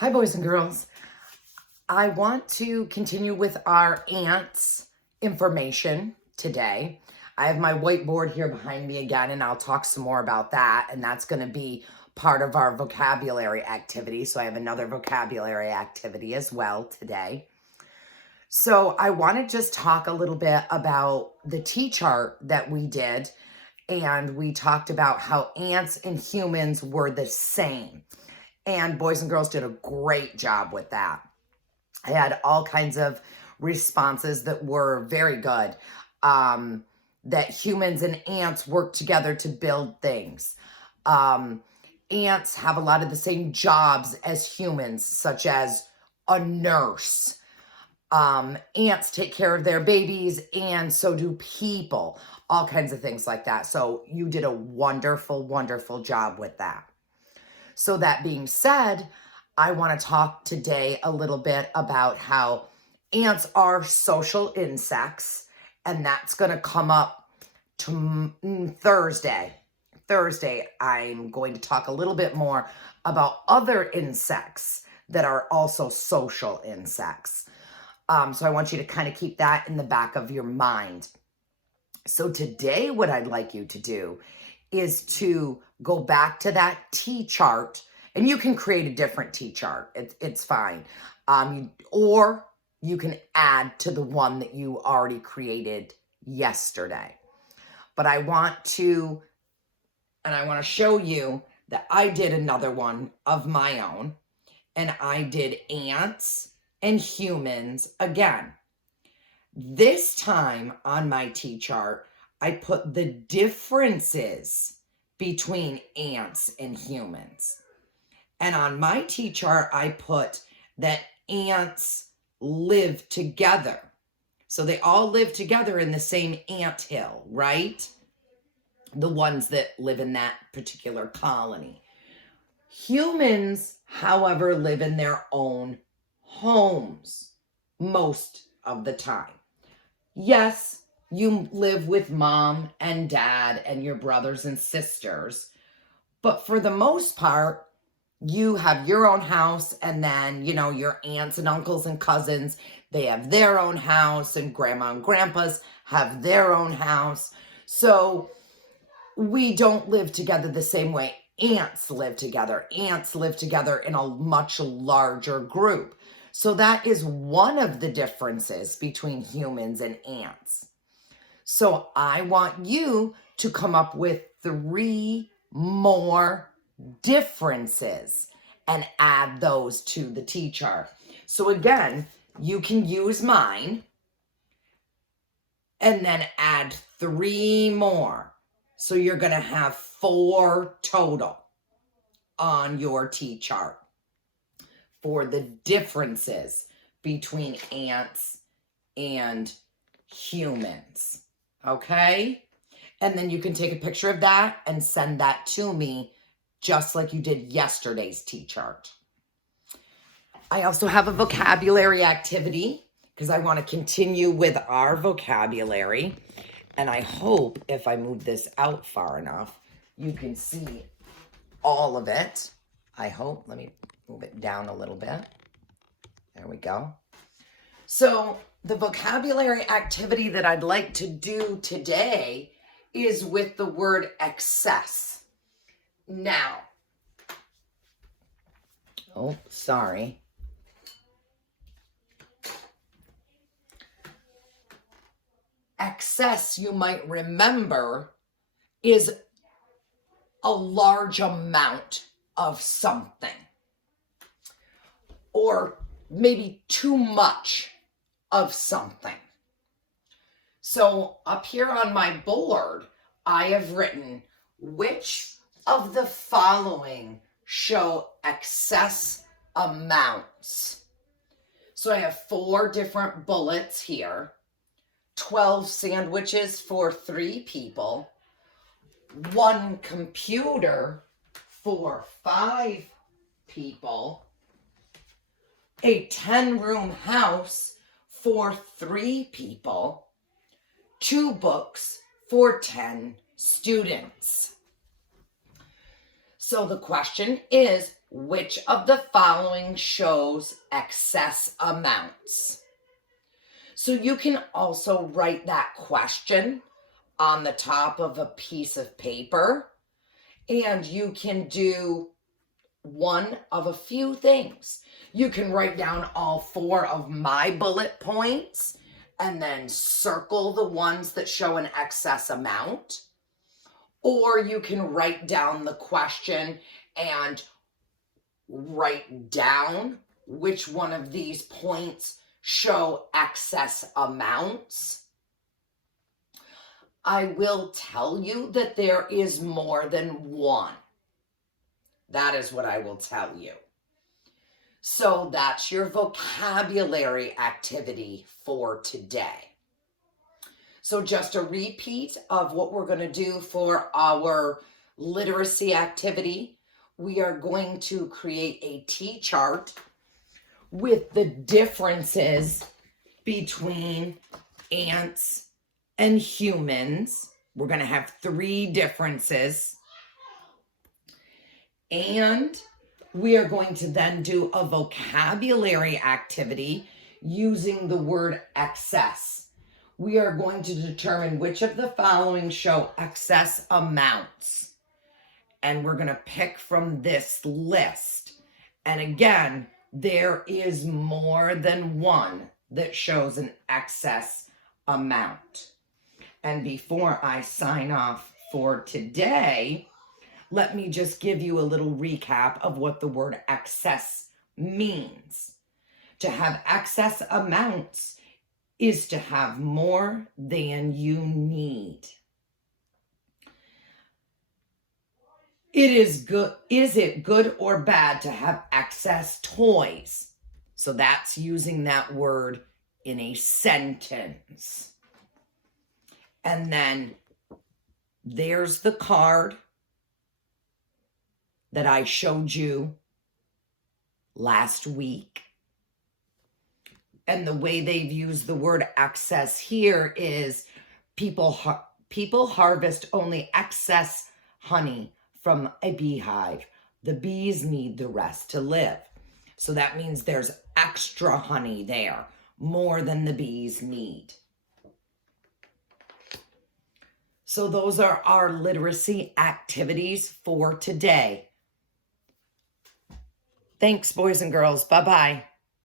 Hi, boys and girls. I want to continue with our ants information today. I have my whiteboard here behind me again, and I'll talk some more about that. And that's going to be part of our vocabulary activity. So I have another vocabulary activity as well today. So I want to just talk a little bit about the T-chart that we did. And we talked about how ants and humans were the same. And boys and girls did a great job with that. I had all kinds of responses that were very good. That humans and ants work together to build things. Ants have a lot of the same jobs as humans, such as a nurse. Ants take care of their babies, and so do people. All kinds of things like that. So you did a wonderful, wonderful job with that. So that being said, I want to talk today a little bit about how ants are social insects, and that's going to come up to Thursday. Thursday, I'm going to talk a little bit more about other insects that are also social insects. So I want you to kind of keep that in the back of your mind. So today, what I'd like you to do is to go back to that T-chart, and you can create a different T-chart. It's fine. Or you can add to the one that you already created yesterday. But I want to show you that I did another one of my own, and I did ants and humans again. This time on my T-chart, I put the differences between ants and humans. And on my T-chart, I put that ants live together. So they all live together in the same anthill, right? The ones that live in that particular colony. Humans, however, live in their own homes most of the time. Yes, you live with mom and dad and your brothers and sisters, but for the most part, you have your own house, and then, your aunts and uncles and cousins, they have their own house, and grandma and grandpas have their own house. So we don't live together the same way ants live together. Ants live together in a much larger group. So that is one of the differences between humans and ants. So I want you to come up with 3 more differences and add those to the T-chart. So again, you can use mine and then add 3 more. So you're going to have 4 total on your T-chart for the differences between ants and humans. Okay? And then you can take a picture of that and send that to me just like you did yesterday's T-chart. I also have a vocabulary activity because I want to continue with our vocabulary. And I hope if I move this out far enough, you can see all of it. I hope. Let me move it down a little bit. There we go. So the vocabulary activity that I'd like to do today is with the word excess. Now, sorry. Excess, you might remember, is a large amount of something, or maybe too much of something. So up here on my board, I have written, which of the following show excess amounts? So I have 4 different bullets here. 12 sandwiches for 3 people, 1 computer for 5 people, a 10-room house for 3 people, 2 books for 10 students. So the question is, which of the following shows excess amounts? So you can also write that question on the top of a piece of paper, and you can do one of a few things. You can write down all 4 of my bullet points and then circle the ones that show an excess amount. Or you can write down the question and write down which one of these points show excess amounts. I will tell you that there is more than one. That is what I will tell you. So that's your vocabulary activity for today. So just a repeat of what we're going to do for our literacy activity. We are going to create a T-chart with the differences between ants and humans. We're going to have 3 differences. And we are going to then do a vocabulary activity using the word excess. We are going to determine which of the following show excess amounts. And we're going to pick from this list. And again, there is more than one that shows an excess amount. And before I sign off for today, let me just give you a little recap of what the word excess means. To have excess amounts is to have more than you need. Is it good or bad to have excess toys? So that's using that word in a sentence. And then there's the card that I showed you last week. And the way they've used the word excess here is people harvest only excess honey from a beehive. The bees need the rest to live. So that means there's extra honey there, more than the bees need. So those are our literacy activities for today. Thanks, boys and girls. Bye-bye.